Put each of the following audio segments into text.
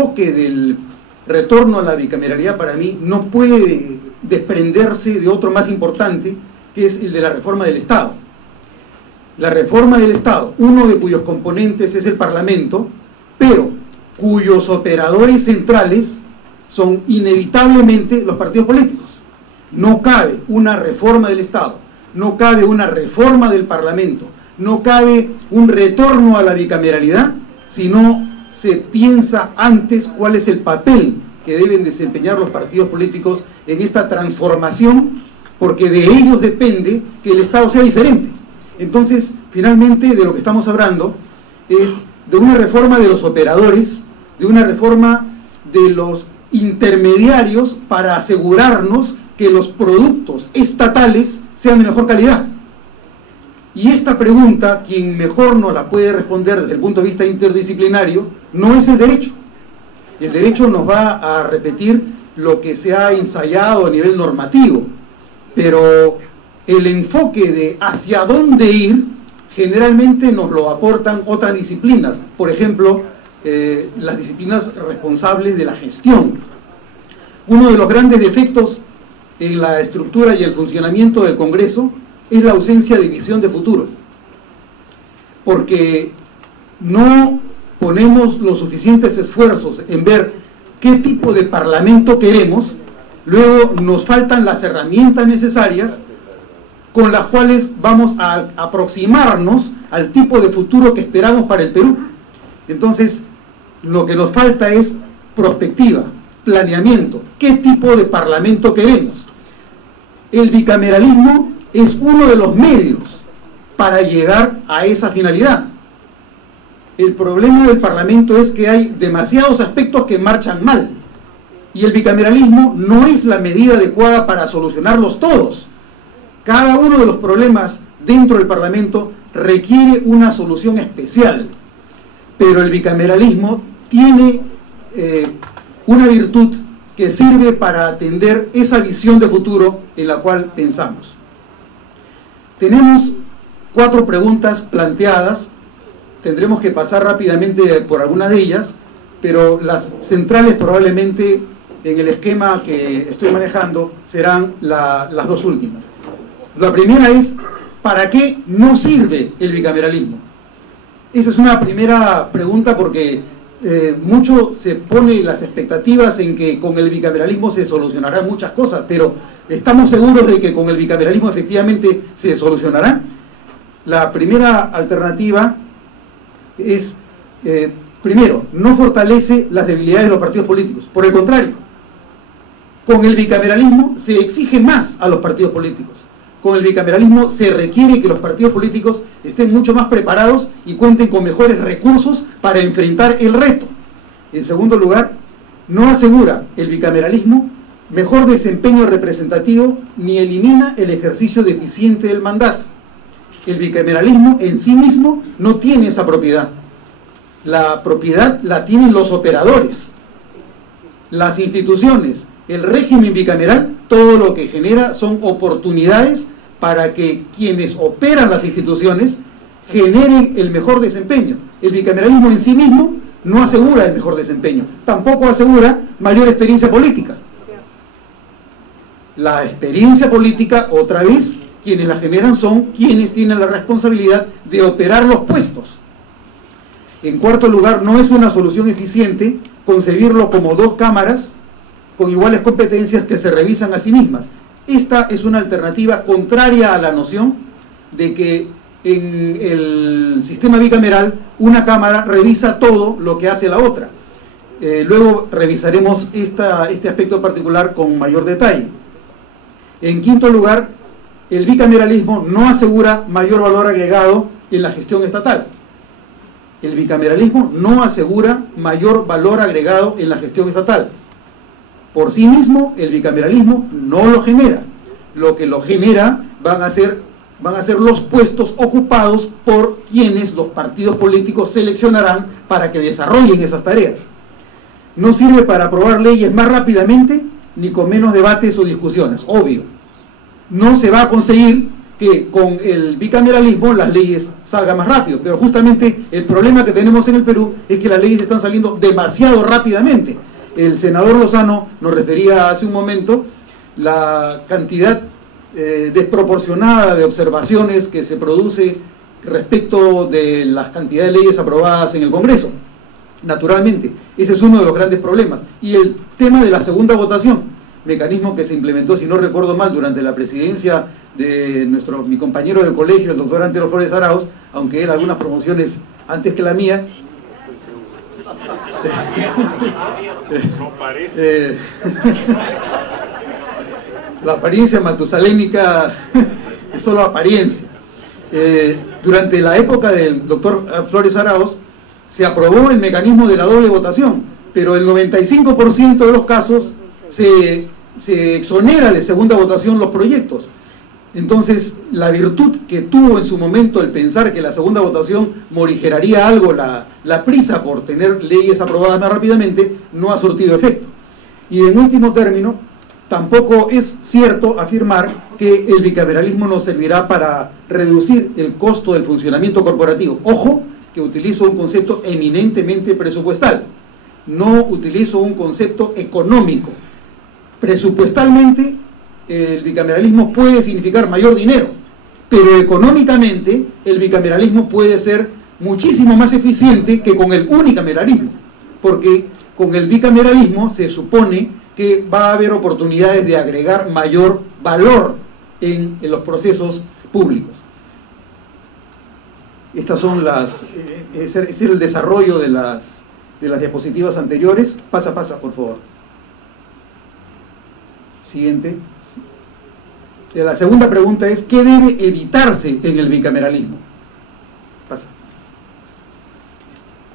enfoque del retorno a la bicameralidad para mí no puede desprenderse de otro más importante, que es el de la reforma del Estado. La reforma del Estado, uno de cuyos componentes es el Parlamento, pero cuyos operadores centrales son inevitablemente los partidos políticos. No cabe una reforma del Estado, no cabe una reforma del Parlamento, no cabe un retorno a la bicameralidad si no se piensa antes cuál es el papel que deben desempeñar los partidos políticos en esta transformación, porque de ellos depende que el Estado sea diferente. Entonces, finalmente, de lo que estamos hablando es de una reforma de los operadores, de una reforma de los intermediarios para asegurarnos que los productos estatales sean de mejor calidad. Y esta pregunta, quien mejor nos la puede responder desde el punto de vista interdisciplinario, no es el derecho. El derecho nos va a repetir lo que se ha ensayado a nivel normativo, pero el enfoque de hacia dónde ir generalmente nos lo aportan otras disciplinas, por ejemplo, las disciplinas responsables de la gestión. Uno de los grandes defectos en la estructura y el funcionamiento del Congreso es la ausencia de visión de futuros, porque no ponemos los suficientes esfuerzos en ver qué tipo de parlamento queremos, luego nos faltan las herramientas necesarias con las cuales vamos a aproximarnos al tipo de futuro que esperamos para el Perú. Entonces, lo que nos falta es prospectiva, planeamiento, qué tipo de parlamento queremos. El bicameralismo es uno de los medios para llegar a esa finalidad. El problema del Parlamento es que hay demasiados aspectos que marchan mal, y el bicameralismo no es la medida adecuada para solucionarlos todos. Cada uno de los problemas dentro del Parlamento requiere una solución especial, pero el bicameralismo tiene una virtud que sirve para atender esa visión de futuro en la cual pensamos. Tenemos 4 preguntas planteadas, tendremos que pasar rápidamente por algunas de ellas, pero las centrales probablemente en el esquema que estoy manejando serán las 2 últimas. La primera es, ¿para qué no sirve el bicameralismo? Esa es una primera pregunta porque mucho se pone las expectativas en que con el bicameralismo se solucionarán muchas cosas, pero ¿estamos seguros de que con el bicameralismo efectivamente se solucionará? La primera alternativa es, primero, no fortalece las debilidades de los partidos políticos. Por el contrario, con el bicameralismo se exige más a los partidos políticos. Con el bicameralismo se requiere que los partidos políticos estén mucho más preparados y cuenten con mejores recursos para enfrentar el reto. En segundo lugar, no asegura el bicameralismo mejor desempeño representativo ni elimina el ejercicio deficiente del mandato. El bicameralismo en sí mismo no tiene esa propiedad. La propiedad la tienen los operadores, las instituciones. El régimen bicameral todo lo que genera son oportunidades para que quienes operan las instituciones generen el mejor desempeño. El bicameralismo en sí mismo no asegura el mejor desempeño, tampoco asegura mayor experiencia política. La experiencia política, otra vez, quienes la generan son quienes tienen la responsabilidad de operar los puestos. En cuarto lugar, no es una solución eficiente concebirlo como 2 cámaras con iguales competencias que se revisan a sí mismas. Esta es una alternativa contraria a la noción de que en el sistema bicameral una cámara revisa todo lo que hace la otra. Luego revisaremos este aspecto particular con mayor detalle. En quinto lugar, el bicameralismo no asegura mayor valor agregado en la gestión estatal. El bicameralismo no asegura mayor valor agregado en la gestión estatal. Por sí mismo, el bicameralismo no lo genera. Lo que lo genera van a ser los puestos ocupados por quienes los partidos políticos seleccionarán para que desarrollen esas tareas. No sirve para aprobar leyes más rápidamente ni con menos debates o discusiones, obvio. No se va a conseguir que con el bicameralismo las leyes salgan más rápido, pero justamente el problema que tenemos en el Perú es que las leyes están saliendo demasiado rápidamente. El senador Lozano nos refería hace un momento la cantidad desproporcionada de observaciones que se produce respecto de las cantidades de leyes aprobadas en el Congreso. Naturalmente, ese es uno de los grandes problemas. Y el tema de la segunda votación, mecanismo que se implementó, si no recuerdo mal, durante la presidencia de mi compañero de colegio, el doctor Antero Flores Arauz, aunque él algunas promociones antes que la mía. No parece. La apariencia matusalénica es solo apariencia. Durante la época del doctor Flores Arauz se aprobó el mecanismo de la doble votación, pero el 95% de los casos se exonera de segunda votación los proyectos. Entonces, la virtud que tuvo en su momento el pensar que la segunda votación morigeraría algo la prisa por tener leyes aprobadas más rápidamente, no ha surtido efecto. Y en último término, tampoco es cierto afirmar que el bicameralismo nos servirá para reducir el costo del funcionamiento corporativo. Ojo, que utilizo un concepto eminentemente presupuestal, no utilizo un concepto económico. Presupuestalmente, el bicameralismo puede significar mayor dinero, pero económicamente el bicameralismo puede ser muchísimo más eficiente que con el unicameralismo, porque con el bicameralismo se supone que va a haber oportunidades de agregar mayor valor en los procesos públicos. Estas son es el desarrollo de las diapositivas anteriores. Pasa, por favor. Siguiente. La segunda pregunta es, ¿qué debe evitarse en el bicameralismo? Pasa.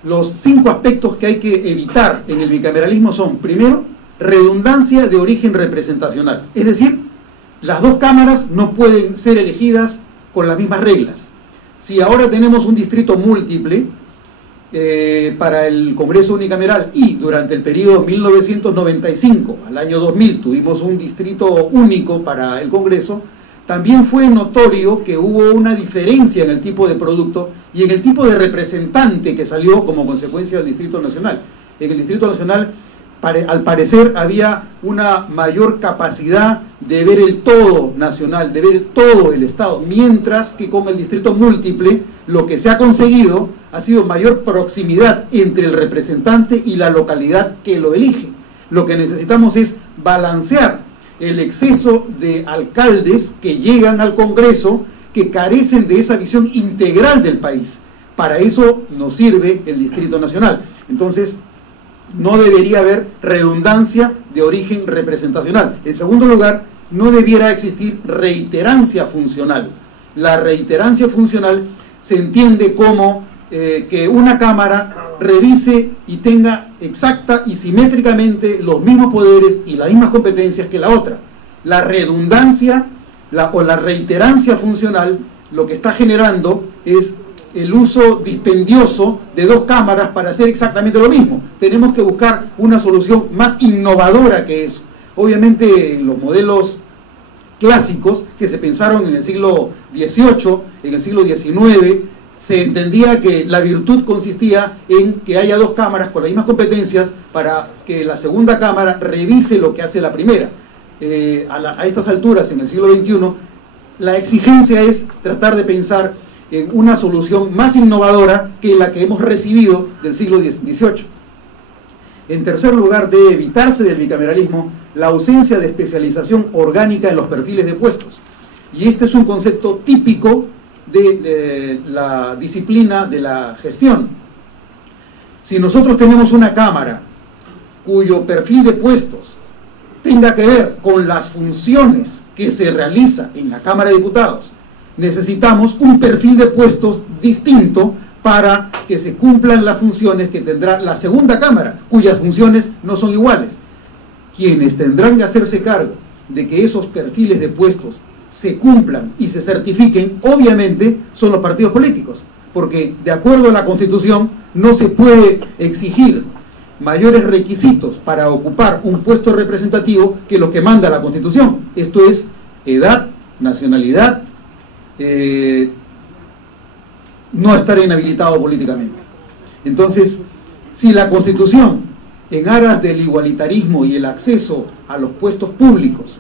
Los 5 aspectos que hay que evitar en el bicameralismo son, primero, redundancia de origen representacional. Es decir, las dos cámaras no pueden ser elegidas con las mismas reglas. Si ahora tenemos un distrito múltiple para el Congreso unicameral y durante el periodo 1995 al año 2000 tuvimos un distrito único para el Congreso, también fue notorio que hubo una diferencia en el tipo de producto y en el tipo de representante que salió como consecuencia del Distrito Nacional. En el Distrito Nacional, al parecer, había una mayor capacidad de ver el todo nacional, de ver todo el Estado, mientras que con el distrito múltiple lo que se ha conseguido ha sido mayor proximidad entre el representante y la localidad que lo elige. Lo que necesitamos es balancear el exceso de alcaldes que llegan al Congreso que carecen de esa visión integral del país. Para eso nos sirve el Distrito Nacional. Entonces, no debería haber redundancia de origen representacional. En segundo lugar, no debiera existir reiterancia funcional. La reiterancia funcional se entiende como que una Cámara revise y tenga exacta y simétricamente los mismos poderes y las mismas competencias que la otra. La redundancia o la reiterancia funcional lo que está generando es el uso dispendioso de dos cámaras para hacer exactamente lo mismo. Tenemos que buscar una solución más innovadora que eso. Obviamente los modelos clásicos que se pensaron en el siglo XVIII, en el siglo XIX, se entendía que la virtud consistía en que haya dos cámaras con las mismas competencias para que la segunda cámara revise lo que hace la primera. A estas alturas, en el siglo XXI, la exigencia es tratar de pensar en una solución más innovadora que la que hemos recibido del siglo XVIII. En tercer lugar, debe evitarse del bicameralismo la ausencia de especialización orgánica en los perfiles de puestos. Y este es un concepto típico de la disciplina de la gestión. Si nosotros tenemos una Cámara cuyo perfil de puestos tenga que ver con las funciones que se realiza en la Cámara de Diputados, necesitamos un perfil de puestos distinto para que se cumplan las funciones que tendrá la segunda Cámara, cuyas funciones no son iguales. Quienes tendrán que hacerse cargo de que esos perfiles de puestos se cumplan y se certifiquen, obviamente, son los partidos políticos, porque de acuerdo a la Constitución no se puede exigir mayores requisitos para ocupar un puesto representativo que los que manda la Constitución. Esto es edad, nacionalidad, no estar inhabilitado políticamente. Entonces, si la Constitución, en aras del igualitarismo y el acceso a los puestos públicos,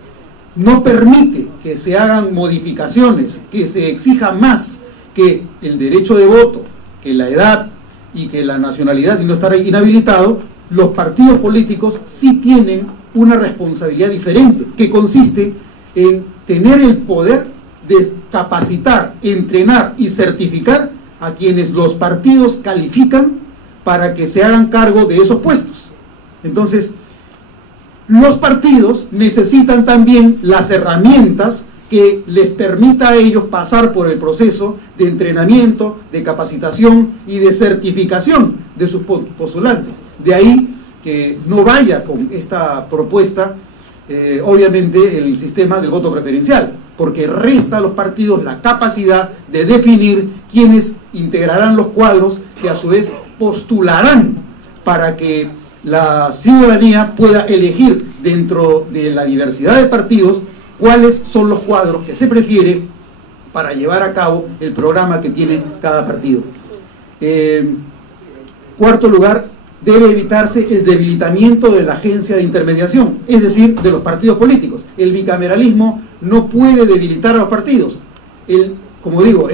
no permite que se hagan modificaciones, que se exija más que el derecho de voto, que la edad y que la nacionalidad y no estar inhabilitado, los partidos políticos sí tienen una responsabilidad diferente, que consiste en tener el poder de capacitar, entrenar y certificar a quienes los partidos califican para que se hagan cargo de esos puestos. Entonces, los partidos necesitan también las herramientas que les permita a ellos pasar por el proceso de entrenamiento, de capacitación y de certificación de sus postulantes. De ahí que no vaya con esta propuesta, obviamente, el sistema del voto preferencial, porque resta a los partidos la capacidad de definir quiénes integrarán los cuadros que a su vez postularán para que la ciudadanía pueda elegir dentro de la diversidad de partidos cuáles son los cuadros que se prefiere para llevar a cabo el programa que tiene cada partido. Cuarto lugar, debe evitarse el debilitamiento de la agencia de intermediación, es decir, de los partidos políticos. El bicameralismo no puede debilitar a los partidos. Como digo,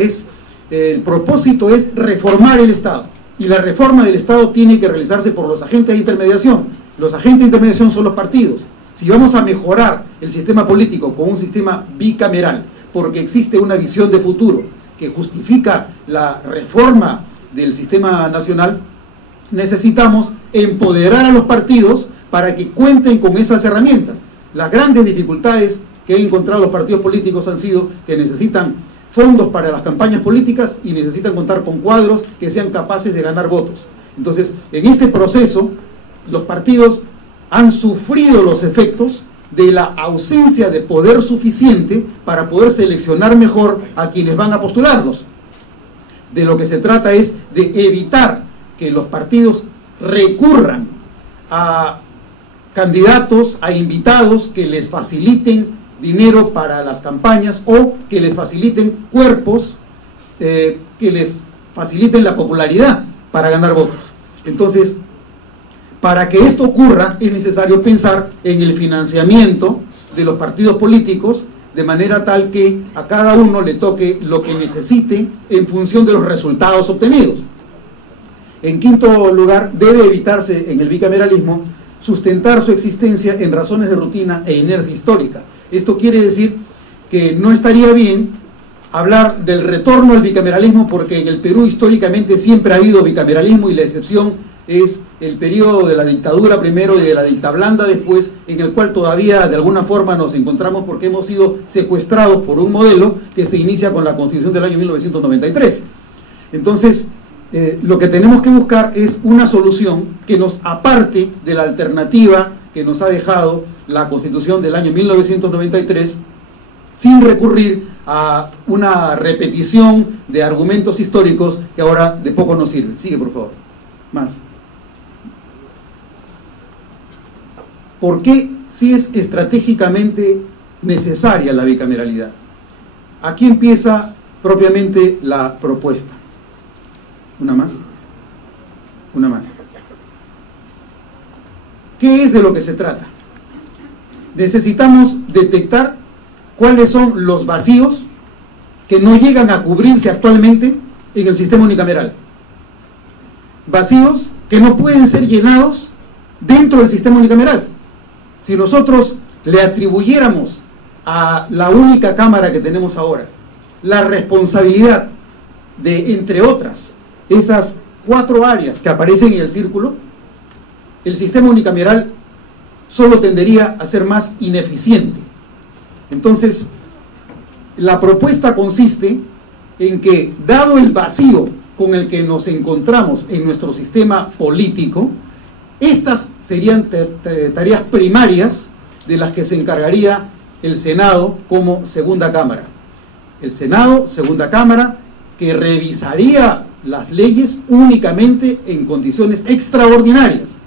el propósito es reformar el Estado, y la reforma del Estado tiene que realizarse por los agentes de intermediación. Los agentes de intermediación son los partidos. Si vamos a mejorar el sistema político con un sistema bicameral, porque existe una visión de futuro que justifica la reforma del sistema nacional, necesitamos empoderar a los partidos para que cuenten con esas herramientas. Las grandes dificultades que han encontrado los partidos políticos han sido que necesitan fondos para las campañas políticas y necesitan contar con cuadros que sean capaces de ganar votos. Entonces, en este proceso, los partidos han sufrido los efectos de la ausencia de poder suficiente para poder seleccionar mejor a quienes van a postularlos. De lo que se trata es de evitar que los partidos recurran a candidatos, a invitados que les faciliten dinero para las campañas o que les faciliten cuerpos, que les faciliten la popularidad para ganar votos. Entonces, para que esto ocurra es necesario pensar en el financiamiento de los partidos políticos de manera tal que a cada uno le toque lo que necesite en función de los resultados obtenidos. En quinto lugar, debe evitarse en el bicameralismo sustentar su existencia en razones de rutina e inercia histórica. Esto quiere decir que no estaría bien hablar del retorno al bicameralismo, porque en el Perú históricamente siempre ha habido bicameralismo y la excepción es el periodo de la dictadura primero y de la dictadura blanda después, en el cual todavía de alguna forma nos encontramos porque hemos sido secuestrados por un modelo que se inicia con la Constitución del año 1993. Entonces, lo que tenemos que buscar es una solución que nos aparte de la alternativa que nos ha dejado la Constitución del año 1993, sin recurrir a una repetición de argumentos históricos que ahora de poco nos sirven. Sigue, por favor. Más. ¿Por qué sí es estratégicamente necesaria la bicameralidad? Aquí empieza propiamente la propuesta. Una más. Una más. ¿Qué es de lo que se trata? Necesitamos detectar cuáles son los vacíos que no llegan a cubrirse actualmente en el sistema unicameral. Vacíos que no pueden ser llenados dentro del sistema unicameral. Si nosotros le atribuyéramos a la única cámara que tenemos ahora la responsabilidad de, entre otras, esas 4 áreas que aparecen en el círculo, el sistema unicameral solo tendería a ser más ineficiente. Entonces, la propuesta consiste en que, dado el vacío con el que nos encontramos en nuestro sistema político, estas serían tareas primarias de las que se encargaría el Senado como segunda cámara. El Senado, segunda cámara, que revisaría las leyes únicamente en condiciones extraordinarias.